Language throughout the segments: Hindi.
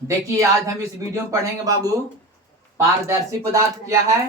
देखिए आज हम इस वीडियो में पढ़ेंगे बाबू, पारदर्शी पदार्थ क्या है,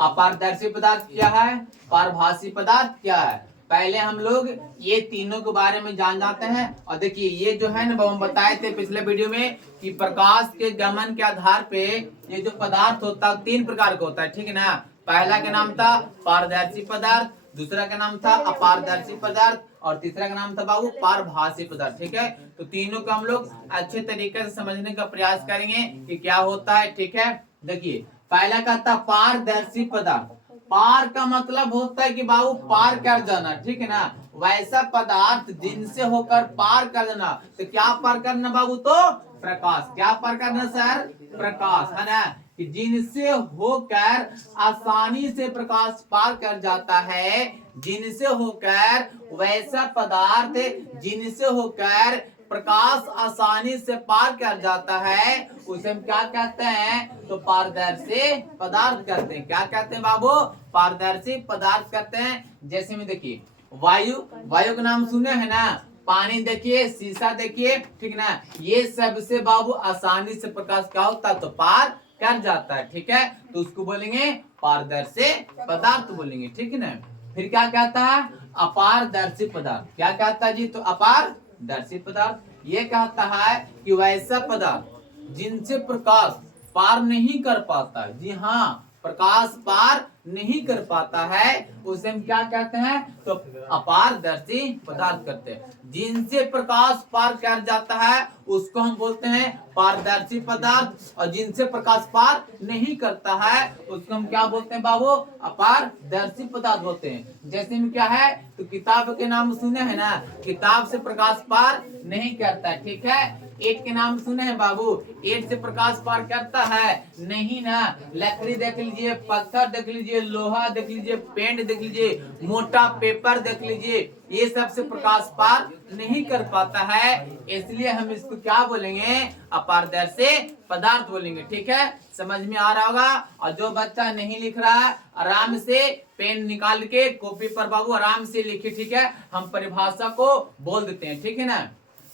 अपारदर्शी पदार्थ क्या है, पारभासी पदार्थ क्या है। पहले हम लोग ये तीनों के बारे में जान जाते हैं। और देखिए ये जो है ना, हम बताए थे पिछले वीडियो में कि प्रकाश के गमन के आधार पे ये जो पदार्थ होता है तीन प्रकार का होता है, ठीक है ना। पहला का नाम था पारदर्शी पदार्थ, दूसरा का नाम था अपारदर्शी पदार्थ और तीसरा का नाम था बाबू पारभासी पदार्थ। ठीक है, तो तीनों को हम लोग अच्छे तरीके से समझने का प्रयास करेंगे कि क्या होता है। ठीक है, देखिए पहला कहता पारदर्शी पदार्थ। पार का मतलब होता है कि बाबू पार कर जाना, ठीक है ना। वैसा पदार्थ जिनसे होकर पार कर जाना। तो क्या पार करना बाबू? तो प्रकाश। क्या पार करना सर? प्रकाश, है ना। कि जिनसे होकर आसानी से प्रकाश पार कर जाता है, जिनसे होकर वैसा पदार्थ जिनसे होकर प्रकाश आसानी से पार कर जाता है उसे हम क्या कहते हैं? तो पारदर्शी पदार्थ कहते हैं। क्या कहते हैं बाबू? पारदर्शी पदार्थ कहते हैं। जैसे में देखिए वायु, वायु का नाम सुने है ना। पानी देखिए, शीशा देखिए, ठीक ना। ये सबसे बाबू आसानी से प्रकाश क्या होता है? तो पार कर जाता है, ठीक है। तो उसको बोलेंगे पारदर्शी पदार्थ बोलेंगे, ठीक है ना। फिर क्या कहता है? अपारदर्शी पदार्थ। क्या कहता है जी? तो अपारदर्शी पदार्थ ये कहता है कि वैसा पदार्थ जिनसे प्रकाश पार नहीं कर पाता। जी हाँ, प्रकाश पार नहीं कर पाता है उसे हम क्या कहते हैं? तो अपारदर्शी पदार्थ कहते हैं। जिनसे प्रकाश पार कर जाता है उसको हम बोलते हैं पारदर्शी पदार्थ, और जिनसे प्रकाश पार नहीं करता है उसको हम क्या बोलते हैं बाबू? अपारदर्शी पदार्थ बोलते हैं। जैसे में क्या है? तो किताब के नाम सुने हैं ना। किताब से प्रकाश पार नहीं करता है, ठीक है। ईंट के नाम सुने हैं बाबू? ईंट से प्रकाश पार करता है नहीं ना। लकड़ी देख लीजिए, पत्थर देख लीजिए, लोहा देख लीजिए, पेंट देख लीजिए, मोटा पेपर देख लीजिए, ये सब से प्रकाश पार नहीं कर पाता है। इसलिए हम इसको क्या बोलेंगे? अपारदर्शी पदार्थ बोलेंगे, ठीक है। समझ में आ रहा होगा। और जो बच्चा नहीं लिख रहा है आराम से पेन निकाल के कॉपी पर बाबू आराम से लिखे, ठीक है। हम परिभाषा को बोल देते हैं, ठीक है ना।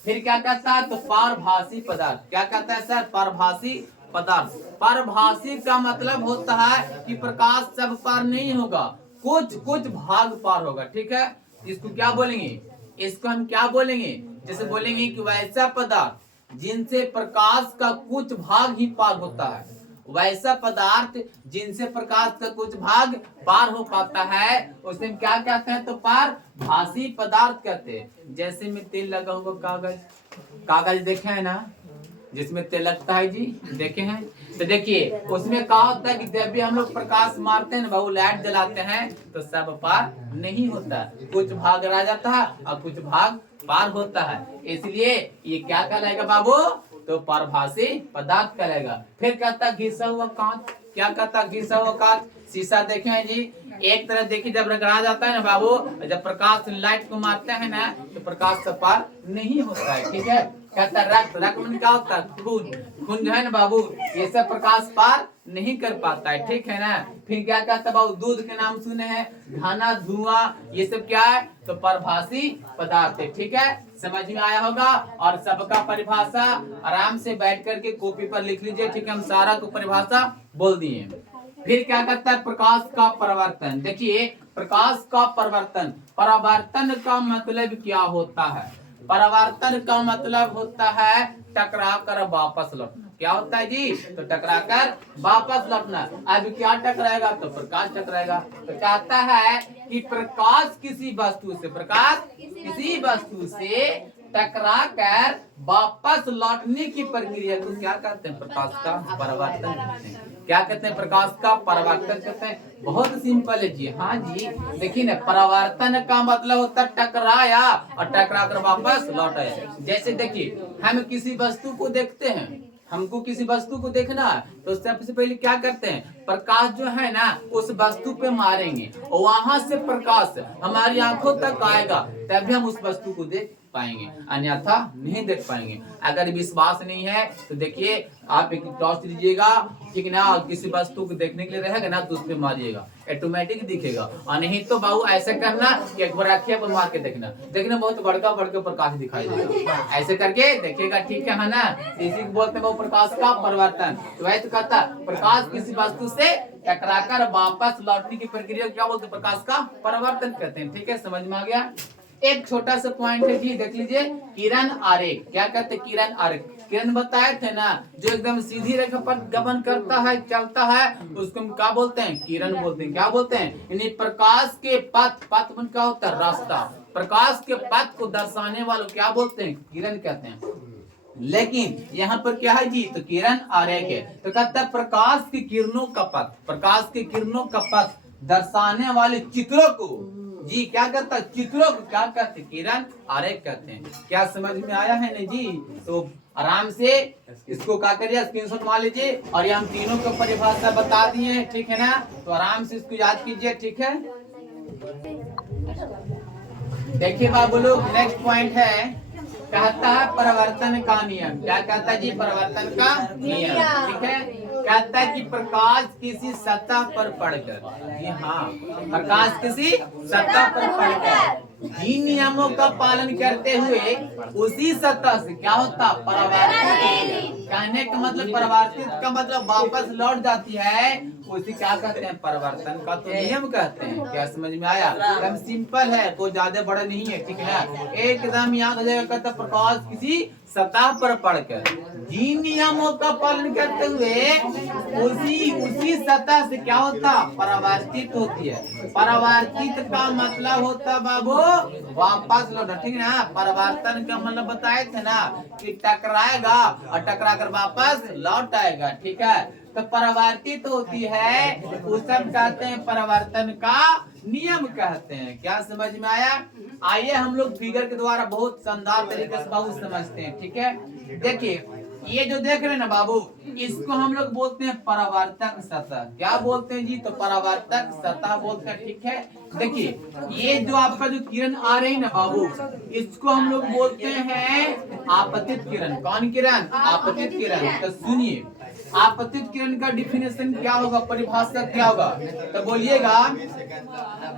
फिर क्या कहता है? तो पारभासी पदार्थ। क्या कहता है सर? पारभासी पदार्थ। पारभासी का मतलब होता है कि प्रकाश सब पार नहीं होगा, कुछ कुछ भाग पार होगा, ठीक है। इसको क्या बोलेंगे? इसको हम क्या बोलेंगे? जैसे बोलेंगे कि वैसा पदार्थ जिनसे प्रकाश का कुछ भाग ही पार होता है। वैसा पदार्थ जिनसे प्रकाश का कुछ भाग पार हो पाता है उसे हम क्या कहते हैं? तो पारभासी पदार्थ कहते हैं। जैसे में तेल लगा हुआ कागज, कागज देखे है ना, जिसमें तेल लगता है जी, देखे हैं। तो देखिए उसमें क्या होता है कि जब भी हम लोग प्रकाश मारते हैं ना बाबू, लाइट जलाते हैं, तो सब पार नहीं होता, कुछ भाग रह जाता है और कुछ भाग पार होता है। इसलिए ये क्या कहलाएगा बाबू? तो पारभासी पदार्थ कहलाएगा। फिर कहता घिसा हुआ कांच। क्या कहता? घिसा हुआ कांच। शीशा देखे हैं जी, एक तरह देखिए जब रगड़ा जाता है ना बाबू, जब प्रकाश लाइट को मारते हैं ना तो प्रकाश से पार नहीं होता है, ठीक है। कहता रक्त, रक्त में क्या होता है? खून। खून जो है ना बाबू, ये सब प्रकाश पार नहीं कर पाता है, ठीक है ना। फिर क्या कहता है बाबू? दूध के नाम सुने हैं, घाना, धुआं, ये सब क्या है? तो पारभासी पदार्थ है, ठीक है। समझ में आया होगा। और सबका परिभाषा आराम से बैठ करके कॉपी पर लिख लीजिए, ठीक है। हम सारा को परिभाषा बोल दिए। फिर क्या करता है? प्रकाश का परिवर्तन। देखिए प्रकाश का परिवर्तन, परावर्तन का मतलब क्या होता है? परावर्तन का मतलब होता है टकरा कर वापस लौटना। क्या होता है जी? तो टकरा कर वापस लौटना। अब क्या टकराएगा? तो प्रकाश टकराएगा। तो कहता है कि प्रकाश किसी वस्तु से, प्रकाश किसी वस्तु से टकरा कर वापस लौटने की प्रक्रिया को क्या कहते हैं? प्रकाश का परावर्तन कहते हैं। क्या कहते हैं? प्रकाश का परावर्तन कहते हैं। बहुत सिंपल है जी। हाँ जी, देखिए ना, परावर्तन का मतलब होता है टकराया और टकरा कर वापस लौट आया। जैसे देखिए हम किसी वस्तु को देखते हैं, हमको किसी वस्तु को देखना है तो सबसे पहले क्या करते हैं? प्रकाश जो है ना उस वस्तु पे मारेंगे और वहां से प्रकाश हमारी आंखों तक आएगा, तभी हम उस वस्तु को देख पाएंगे, अन्यथा नहीं देख पाएंगे। अगर विश्वास नहीं है तो देखिए आप एक टॉर्च लीजिएगा, ठीक ना, किसी वस्तु को देखने के लिए रहेगा ना तो उस पर मारिएगा, ऑटोमेटिक दिखेगा। और नहीं तो बाबू ऐसे करना कि एक बार आँखें पर मार के देखना बहुत बड़का बड़का प्रकाश दिखाई देगा। ऐसे करके देखिएगा, ठीक है ना। इसी को बोलते हैं वो प्रकाश का परिवर्तन। तो वैसे कहता प्रकाश किसी वस्तु से टकराकर वापस लौटने की प्रक्रिया क्या बोलते हैं, प्रकाश का परिवर्तन कहते हैं। ठीक है, समझ में आ गया। एक छोटा सा पॉइंट है जी, देख लीजिए, किरण आरेख। क्या कहते हैं किरण आरेख? किरण बताए थे ना, जो एकदम सीधी रेखा पर गमन करता है, चलता है, उसको हम क्या बोलते हैं, किरण बोलते हैं। क्या बोलते हैं, यानी प्रकाश के पथ, पथ मन क्या होता है, रास्ता, प्रकाश के पथ को दर्शाने वालों क्या बोलते हैं, किरण कहते हैं। लेकिन यहाँ पर क्या है जी, तो किरण आरेख है। तो कहता है प्रकाश की किरणों का पथ, प्रकाश की किरणों का पथ दर्शाने वाले चित्रों को जी क्या करता है, चित्रों को क्या कहते हैं, किरण आरेख कहते हैं। क्या समझ में आया है ना जी? तो आराम से इसको क्या करिए, स्क्रीनशॉट मार लीजिए। और ये हम तीनों को परिभाषा बता दिए, ठीक है ना। तो आराम से इसको याद कीजिए, ठीक है। देखिए बाबू लोग, नेक्स्ट पॉइंट है, कहता है परिवर्तन का नियम। क्या कहता है जी, परिवर्तन का नियम, ठीक है। कहता है कि प्रकाश किसी सतह पर पड़कर, जी हाँ, प्रकाश किसी सतह पर पड़कर जिन नियमों का पालन करते हुए उसी सतह से क्या होता, परावर्तित। कहने का मतलब परावर्तित का मतलब वापस लौट जाती है, उसी क्या कहते हैं, परिवर्तन का तो नियम कहते हैं। क्या समझ में आया? एकदम सिंपल है, कोई ज्यादा बड़ा नहीं है, ठीक है ना। एकदम याद हो जाएगा। कहता प्रकाश किसी सतह पर पड़कर जिन नियमों का पालन करते हुए उसी सतह से क्या होता, परावर्तित होती है। परावर्तित का मतलब होता बाबू वापस लौटा, ठीक है ना। परिवर्तन का मतलब बताए थे ना कि टकराएगा और टकरा कर वापस लौट आएगा, ठीक है। तो परावर्तित होती है, उस सब कहते हैं परिवर्तन का नियम कहते हैं। क्या समझ में आया? आइए हम लोग फिगर के द्वारा बहुत शानदार तरीके से बहुत समझते हैं, ठीक है। देखिए ये जो देख रहे हैं ना बाबू, इसको हम लोग बोलते हैं परावर्तक सतह। क्या बोलते हैं जी, तो परावर्तक सतह बोलते हैं, ठीक है। देखिए ये जो आपका जो किरण आ रही है ना बाबू, इसको हम लोग बोलते हैं आपतित किरण। कौन किरण? आपतित किरण। तो सुनिए, आपतित किरण का डिफिनेशन क्या होगा, परिभाषा क्या होगा, तो बोलिएगा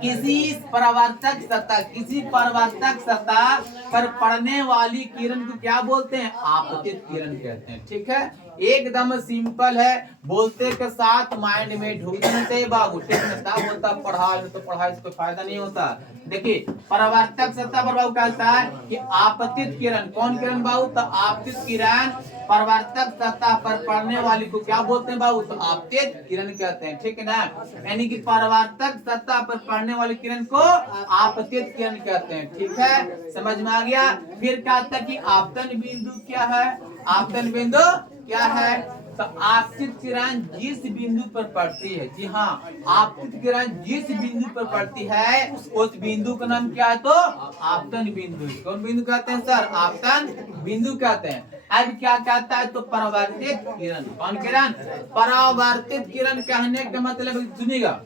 किसी परावर्तक सतह, किसी परावर्तक सतह पर पड़ने वाली किरण को क्या बोलते हैं, आपतित किरण कहते हैं, ठीक है। एकदम सिंपल है, बोलते के साथ माइंड में ढूंढ जाना चाहिए बाबू, ठीक है। बोलता पढ़ाई में तो पढ़ाई से कोई फायदा नहीं होता। देखिए परावर्तक सतह पर बाबू कहता है कि आपतित किरण, कौन किरण बाबू, तो आपतित किरण परावर्तक सतह पर पड़ने वाली को क्या बोलते हैं बाबू, तो आपतित किरण कहते हैं, ठीक है ना। यानी कि परावर्तक सतह पर पड़ने वाली किरण को आपतित किरण कहते हैं, ठीक है। समझ में आ गया? फिर कहता है कि आपतन बिंदु क्या है, आपतन बिंदु क्या है, तो आपतित किरण जिस बिंदु पर पड़ती है, जी हाँ, आपतित किरण जिस बिंदु पर पड़ती है उस बिंदु का नाम क्या है, तो आपतन बिंदु। कौन बिंदु कहते हैं सर, आपतन बिंदु कहते हैं। अब क्या कहता है, तो परावर्तित किरण। कौन किरण? परावर्तित किरण कहने का मतलब सुनिएगा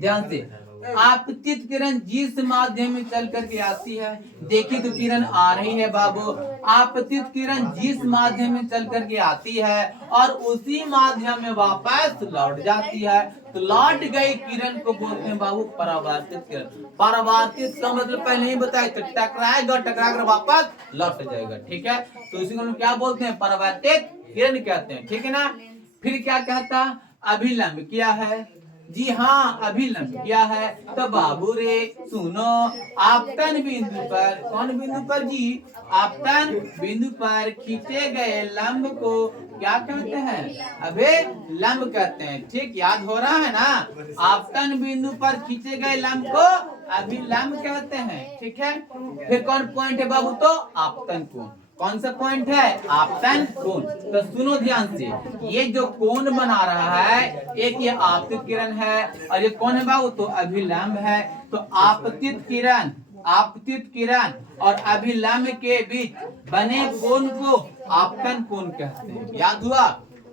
ध्यान से, आपतित किरण जिस माध्यम में चल करके आती है, देखिए तो किरण आ रही है बाबू, आपतित किरण जिस माध्यम में चल करके आती है और उसी माध्यम में वापस लौट जाती है, तो लौट गई किरण को बोलते हैं बाबू परावर्तित किरण। परावर्तित का मतलब पहले ही बताया, तो टकराएगा, टकरा कर वापस लौट जाएगा, ठीक है। तो इसी को क्या बोलते हैं, परावर्तित किरण कहते हैं, ठीक है ना। फिर क्या कहता, अभिलंब क्या है, जी हाँ, अभिलंब क्या है, तो बाबू रे सुनो, आपतन बिंदु पर, कौन बिंदु पर जी, आपतन बिंदु पर खींचे गए लंब को क्या कहते हैं, अभिलंब कहते हैं, ठीक। याद हो रहा है ना, आपतन बिंदु पर खींचे गए लंब को अभिलंब कहते हैं, ठीक है। फिर कौन पॉइंट है बाबू, तो आपतन कोण। कौन सा पॉइंट है, आपतन कोण। तो सुनो ध्यान से, ये जो कोण बना रहा है, एक ये आपतित किरण है और ये कौन है बाबू, तो अभिलंब है। तो आपतित किरण, आपतित किरण और अभिलंब के बीच बने कोण को आपतन कोण कहते हैं। याद हुआ,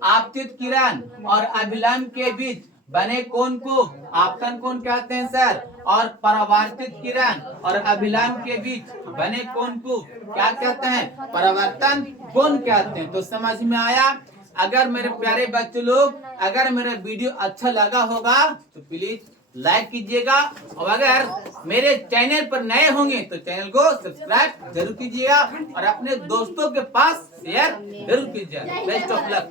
आपतित किरण और अभिलंब के बीच बने कोण को आपतन कोण कहते हैं सर, और परावर्तित किरण और अभिलंब के बीच बने कोण को क्या कहते हैं? परिवर्तन कोण कहते हैं। तो समझ में आया? अगर मेरे प्यारे बच्चे लोग, अगर मेरा वीडियो अच्छा लगा होगा तो प्लीज लाइक कीजिएगा, और अगर मेरे चैनल पर नए होंगे तो चैनल को सब्सक्राइब जरूर कीजिएगा और अपने दोस्तों के पास शेयर जरूर कीजिएगा। Best of luck.